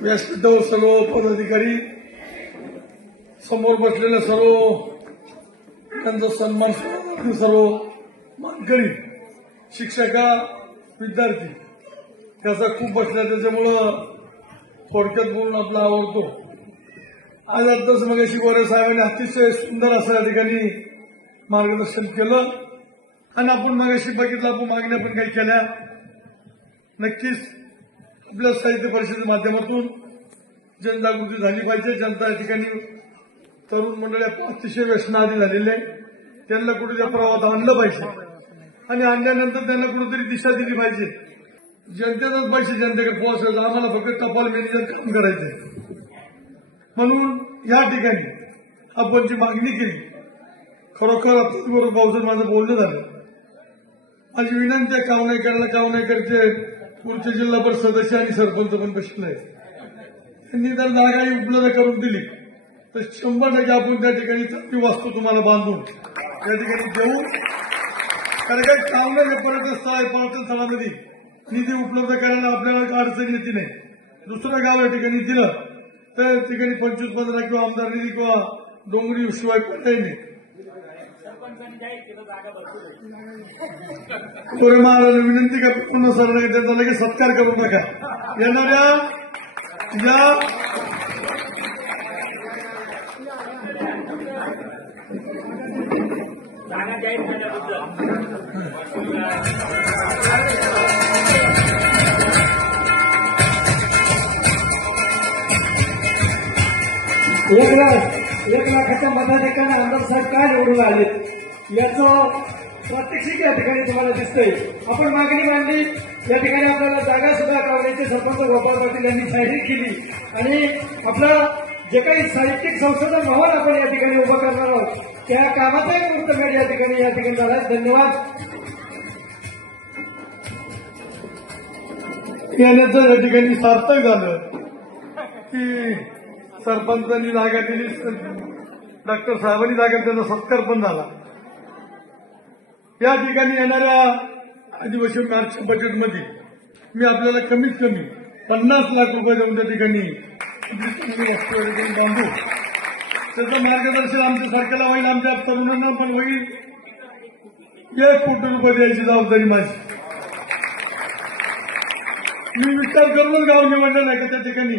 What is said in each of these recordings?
व्यासपीठावर सर्व पदाधिकारी, समोर बसलेल्या सर्व त्यांचा सन्मान सर्व मानकरी, शिक्षका, विद्यार्थी त्याचा खूप बसला, त्याच्यामुळं थोडक्यात बोलून आपला आवडतो. आज आताच मगाशी गोरे साहेबांनी अतिशय सुंदर असं या ठिकाणी मार्गदर्शन केलं आणि आपण मगाशी बघितलं, आपण मागण्या पण काही केल्या. नक्कीच आपल्या साहित्य परिषदेच्या माध्यमातून जनजागृती झाली पाहिजे. जनता या ठिकाणी तरुण मंडळी अतिशय व्यसनाआदी झालेले, त्यांना कुठे त्या प्रवाहात आणलं पाहिजे आणि आणल्यानंतर त्यांना कुठेतरी दिशा दिली पाहिजे. जनतेचाच पैसे जनतेकडे पोहोचायचं, आम्हाला फक्त टपाल मॅनेजर काम करायचंय. म्हणून या ठिकाणी आपण जी मागणी केली, खरोखर बरोबर भाऊजन माझं बोलणं झालं. माझी विनंती आहे, काव नाही करायला काव नाही करते. पुढचे जिल्हा परिषद सदस्य आणि सरपंच पण बसले, त्यांनी जर जागाही उपलब्ध करून दिली तर 100% आपण त्या ठिकाणी चांगली वास्तू तुम्हाला बांधून त्या ठिकाणी देऊ. कारण काही काम नाही, पर्यटन स्थळामध्ये निधी उपलब्ध करायला आपल्याला अडचण येते नाही. दुसरं गाव या ठिकाणी दिलं तर ठिकाणी 25-15 किंवा आमदार निधी किंवा डोंगरी शिवाय पर्याय नाही. गोरे महाराजांना विनंती करतो, पूर्ण सर त्यांचा लगेच सत्कार करू नका. येणाऱ्या या एक लाखाच्या मताधिकाने आमदार साहेब काय निवडून आले याचं प्रात्यक्षिक या ठिकाणी तुम्हाला दिसतंय. आपण मागणी मांडली, या ठिकाणी आपल्याला जागा सुद्धा कावण्याचे सरपंच गोपाळ पाटील यांनी जाहीर केली आणि आपलं जे काही साहित्यिक संशोधन भवन आपण या ठिकाणी उभं करणार आहोत त्या कामाचा एक मुहूर्तमेढ या ठिकाणी झाला. धन्यवाद. येण्याचं या ठिकाणी सार्थक झालं की सरपंचांनी जागा दिली, डॉक्टर साहेबांनी जागा, त्यांचा सत्कार पण झाला. या ठिकाणी येणाऱ्या आदिवासी मार्चच्या बजेटमध्ये मी आपल्याला कमीत कमी 50 लाख रुपये देऊन त्या ठिकाणी बांधू. त्याचं मार्गदर्शन आमच्या सरकारला होईल, आमच्या तरुणांना पण होईल. 1 कोटी रुपये द्यायची जबाबदारी माझी. मी विचार करूनच गाव निवडलं नाही का त्या ठिकाणी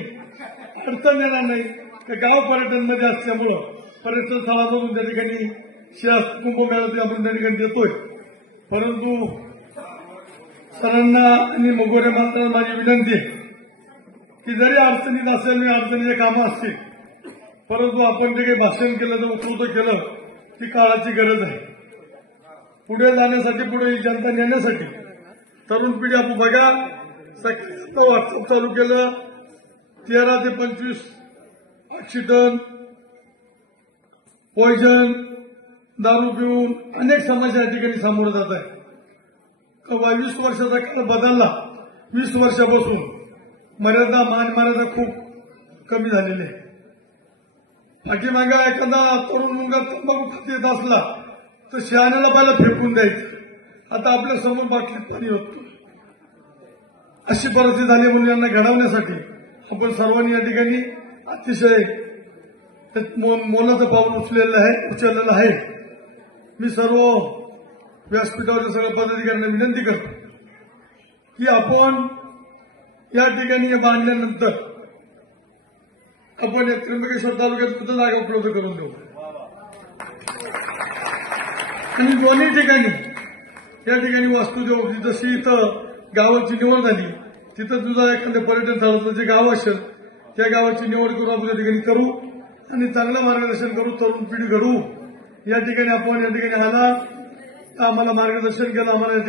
अडचण येणार नाही. गाव पर्यटनमध्ये असल्यामुळं पर्यटन स्थळामधून त्या ठिकाणी कुंभमेळा आपण त्या ठिकाणी देतोय. परंतु सरांना आणि गोरे महाराजांना माझी विनंती आहे की जरी अडचणीत असेल, अडचणीचे कामं असतील, परंतु आपण जे काही भाषण केलं, जे उपलब्ध केलं, ती काळाची गरज आहे. पुढे जाण्यासाठी, पुढे जनता नेण्यासाठी तरुण पिढी आपण बघा, सकाळी व्हॉट्सअप चालू केलं, 13 ते 25 ऍक्सिडेंट, पॉइझन, दारू पिऊन अनेक समस्या या ठिकाणी सामोरं जात आहे. 20 वर्षाचा काळ बदलला. 20 वर्षापासून मर्यादा, मान मर्यादा खूप कमी झालेली आहे. पाठीमागा एखादा तरुण मुलगा तंबाखू खात येत असला तर शहाण्याला पहिला फेकून द्यायचं. आता आपल्या समोर बाटलीत पाणी होतं. अशी परिस्थिती झाली. म्हणून यांना घडवण्यासाठी आपण सर्वांनी या ठिकाणी अतिशय मोलाचं पाऊल उचललेलं आहे. मी सर्व व्यासपीठावरच्या सगळ्या पदाधिकाऱ्यांना विनंती करतो की आपण या ठिकाणी बांधल्यानंतर आपण या त्र्यंबकेश्वर तालुक्यात सुद्धा जागा उपलब्ध करून देऊ आणि दोन्ही ठिकाणी या ठिकाणी वास्तू देऊ. जशी इथं गावाची निवड झाली, तिथं तुझा एखाद्या पर्यटन स्थळाचं जे गाव असेल त्या गावाची निवड करून आपण या ठिकाणी करू आणि चांगलं मार्गदर्शन करू, तरुण पिढी घडवू. या ठिकाणी आपण या ठिकाणी आला, आम्हाला मार्गदर्शन केलं, आम्हाला